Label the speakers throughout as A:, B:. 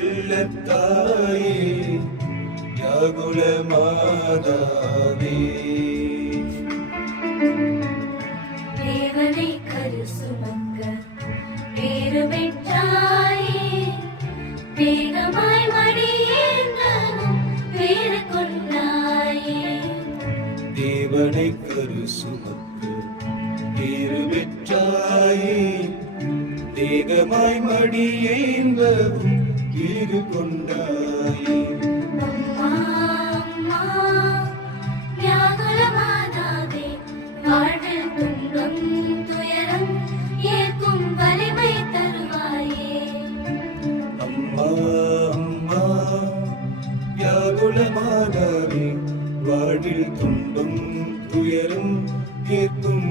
A: பள்ளத்தாயே யாகுல மாதாவே.
B: தேவனை கரு சுமக்க பேரு பெற்றாயே. வேகமாய் மடியேந்தவும் வேறு கொண்டாயே.
A: தேவனை கரு சுமக்கு பேரு பெற்றாயே. தேகமாய் மடியேந்தவும் வீறு கொண்டாயே
B: அம்மா அம்மா வியாகுல மாதாவே வாழ்வில் துன்பம் துயரம் ஏற்கும்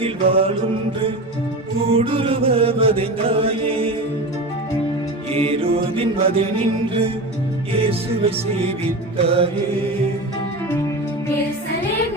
A: உள்ளத்தில் வாழுன்று கூடுருவதைந்தாயே ஏரோதின் வதை நின்று இயேசுவை சேவித்தாயே.
B: எருசலேம்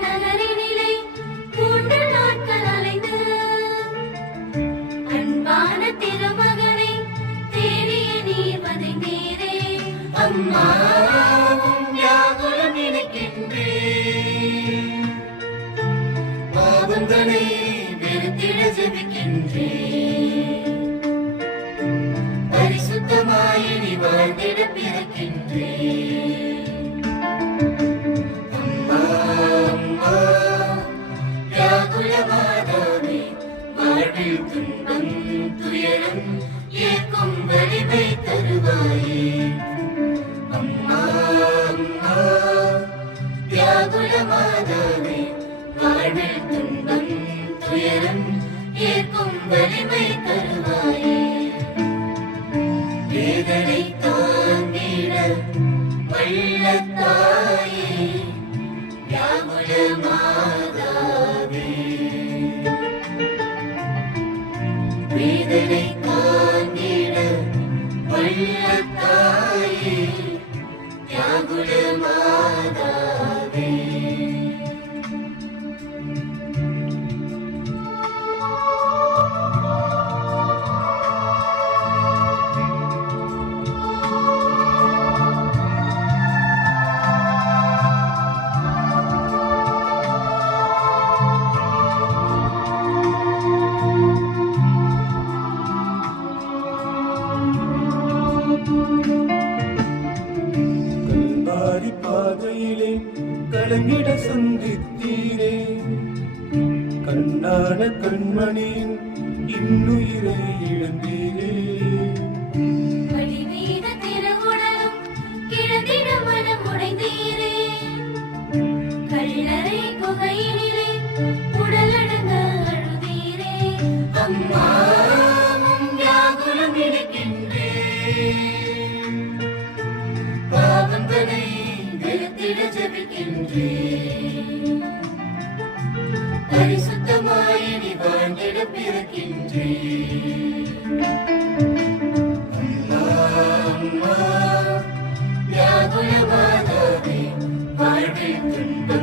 B: அன்பான ஜெபிக்கின்றேன் பரிசுத்தமாய் நீ வாழ்ந்திட பிறக்கின்றேன் அம்மா அம்மா வாழ்வில் துன்பம் துயரம் ஏற்கும் வலிமை தருவாயே. வலிமை தருவாயே வேதனை தாங்கிட வல்லத்தாயே. வியாகுல மாதாவே வேதனை தாங்கிட வல்லத்தாயே
A: கலங்கிட சந்தித்தீரே. கண்ணான கண்மணியின் இன்னுயிரை இழந்தீரே.
B: வெறுத்திட ஜெபிக்கின்றேன் பரிசுத்தமாய் நீ வாழ்ந்திட பிறக்கின்றேன் அம்மா வியாகுல மாதாவே வாழ்வில் துன்பம்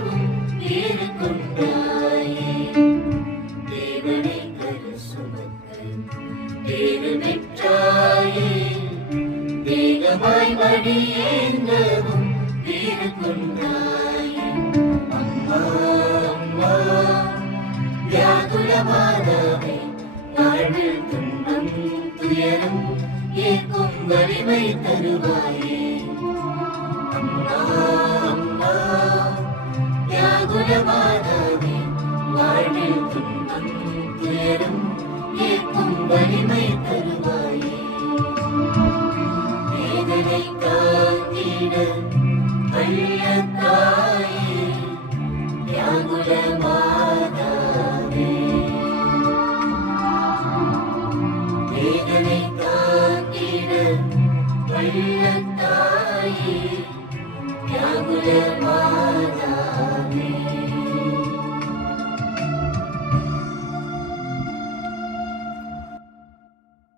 B: வியாகுலமாதாவே வாழ்வில் துன்பம் துயரம் ஏற்கும் வலிமை தருவாயே. அம்மா அம்மா வியாகுலமாதாவே வல்லத்தாயே வியாகுலமாதாவே